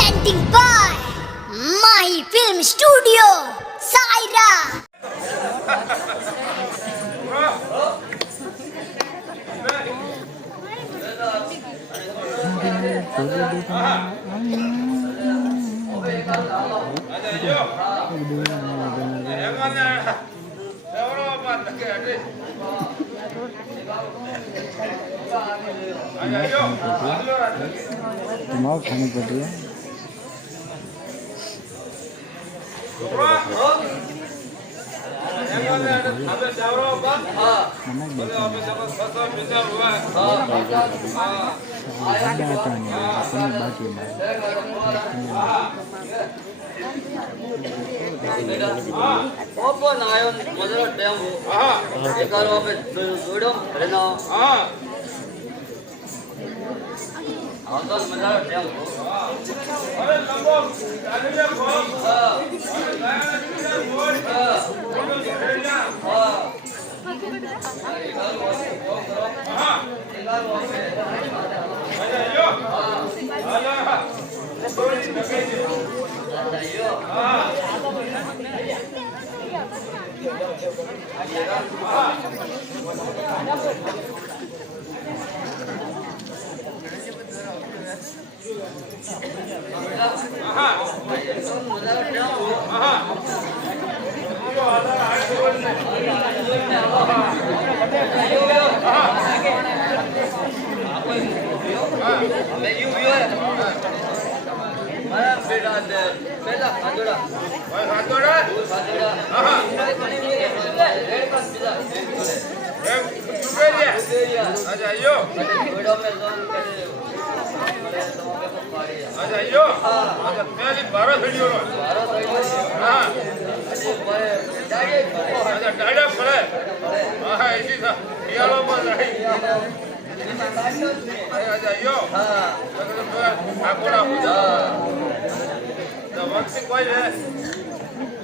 presenting by Mahi Film Studio, Saira. दिमाग खानी पड़ रही है।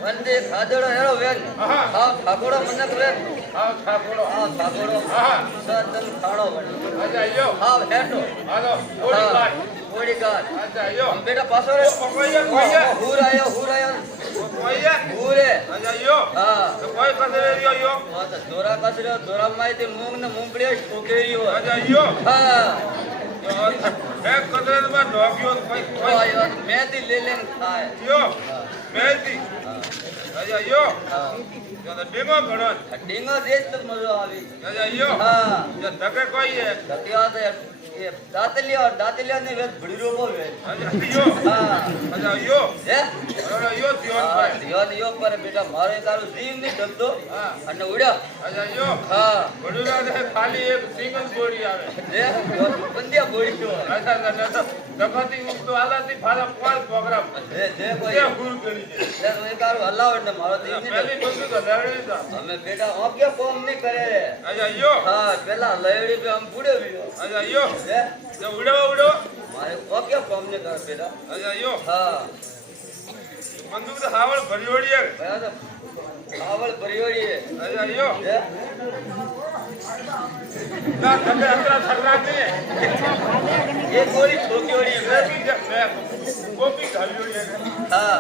वंदे खादड़ो हेरो वेन हां ठाकोड़ो मनक वेन हां ठाकोड़ो सतन खाड़ो बन अच्छा यो हां हेटो हालो ओडी गाड अच्छा यो हम बेटा पासो रे कोइया हुर आयो कोइया हुरे अच्छा यो हां तो कोई कसरे यो हां तो दोरा कसरे दोरा माई ते मूंग ने मूंगड़े ठोकेरियो अच्छा यो हां एक कसरे में डॉगियो कोई मेहंदी ले लेन खाए यो मेहंदी अच्छा यो जो डिंगो गणन डिंगो देश तक मजा आवी अच्छा यो हां जो धके कोई है धकिया तो ये दातलिया ने वे बड़ीरो को वे अच्छा यो हां अच्छा यो है अरे यो दियोन यो पर बेटा मारे कारो जीव ने डबदो हां अने उड्या अच्छा यो हां बड़ीरो ने खाली एक सिंगल बोडी आवे जे बंदिया बोडी तो अच्छा दखती उतो आलाती फाला पाल प्रोग्राम जे कोई गुरु करी जे वे कारो हल्ला ने मारो जीव ने पहली बंदू तो लड़ड़ी था हमें बेटा आप क्या काम नहीं करे रे अच्छा यो हां पहला लड़ड़ी पे हम बूढ़े भी अच्छा यो जो उड़ो मारे को क्या काम नहीं कर बेटा अच्छा यो हां बंदूक तो हावल भरियोड़ी है हावल भरियोड़ी है अच्छा यो ना धक्का अंतरा थकरा नहीं है ये गोली ठोकियोड़ी है मैं गोपी घालियोड़ी है हां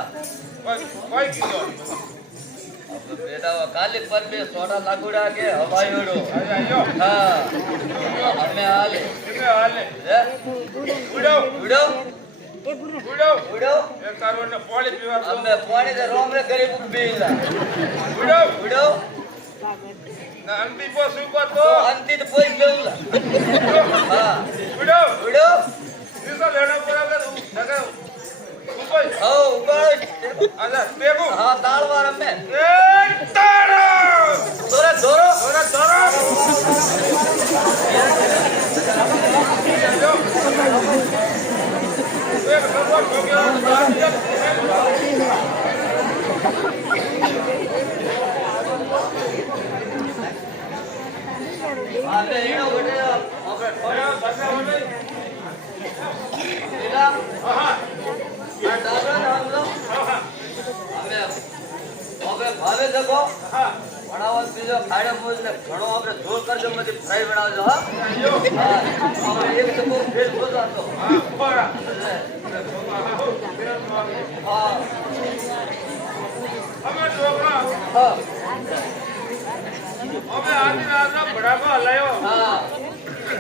कोई की तो बेटा काली पर पे सोडा लागुड़ा के हवाईड़ो अच्छा यो हां हमें हाले उड़ो एक कारो ने पानी पीवा हमें पानी दे रोम रे गरीब पीला उड़ो ना अंती पो सुको तो अंती तो पोई गला हां उड़ो इसका लेना पड़ा के जगह ऊपर हो ऊपर अच्छा देखो हां तालवार में ए तारो दोरो आते इनो बटे आपरे थोड़ा बच्चा होने इला हां आ डाबरा ना हम लोग हमें अबे भावे देखो हां बनावत बीજો ખાડે મોજને ઘણો આપણે જોર કરજો મથી ફ્રાઈ બનાવજો હા હા હવે એક ટકો ફેર બોલતો હા બરાબર હા અમે છોકરા હા અમે આજી રાતના ભડાકા હલાયો હા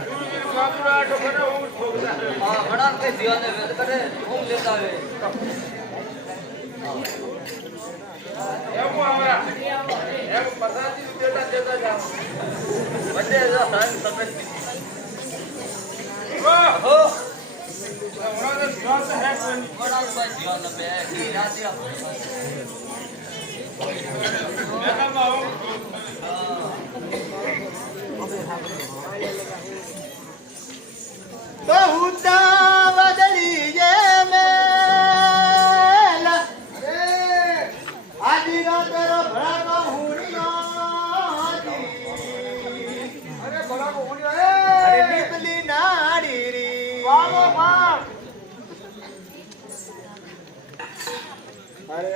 ગુરુજી કાબુરા ઠોકરે હું ઠોકતા હા ઘણા કે જીવાને વેદ કરે ઊંઘ લેતા આવે એમ આવરા એમ પસાતી દેતા દેતા જાવ વડે જો સાંજ સફેદ ઓ હો ઓરા શ્વાસ હે કોઈ ઘણા કોઈ જીવાને બે કી રાતી મેકા બાવ બહુતા વાદળી જે મેલા આજી રાતરો ભરાકો હુણિયો અરે ભડાકો ઉડ્યો અરે એ નીપલી નાડી રી વાલો વાહ અરે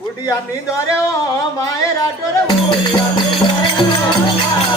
ઉડિયા ની દોરે ઓ માએ રાટો રે ઉડિયા ની દોરે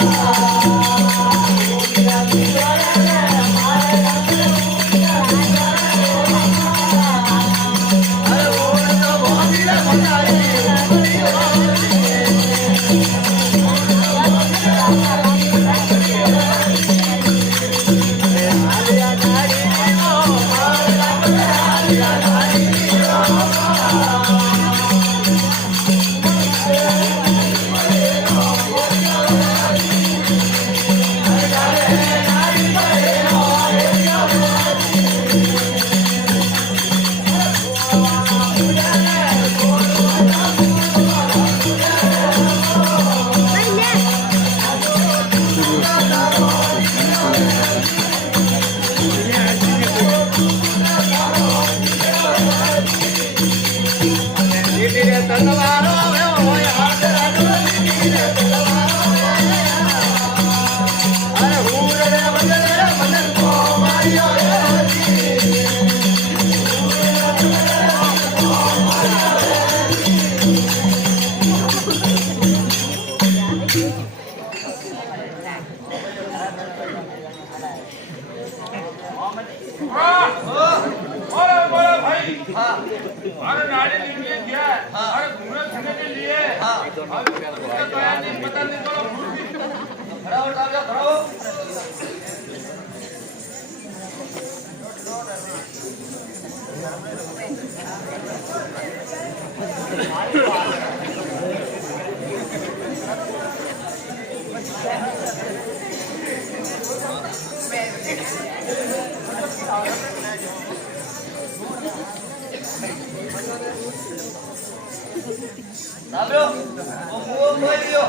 તલવારો હોય હાથ રાડો અરે હુર રે મદન કો માર્યો अरे बोला भाई હા अरे नाड़ी लिए क्या हाँ। अरे घूमने फिरने के लिए હા अब उसका तो यार नहीं पता नहीं चलो ભરાવો ટાવલા ભરાવો સાંભળો હું મુઓ કોઈ ગયો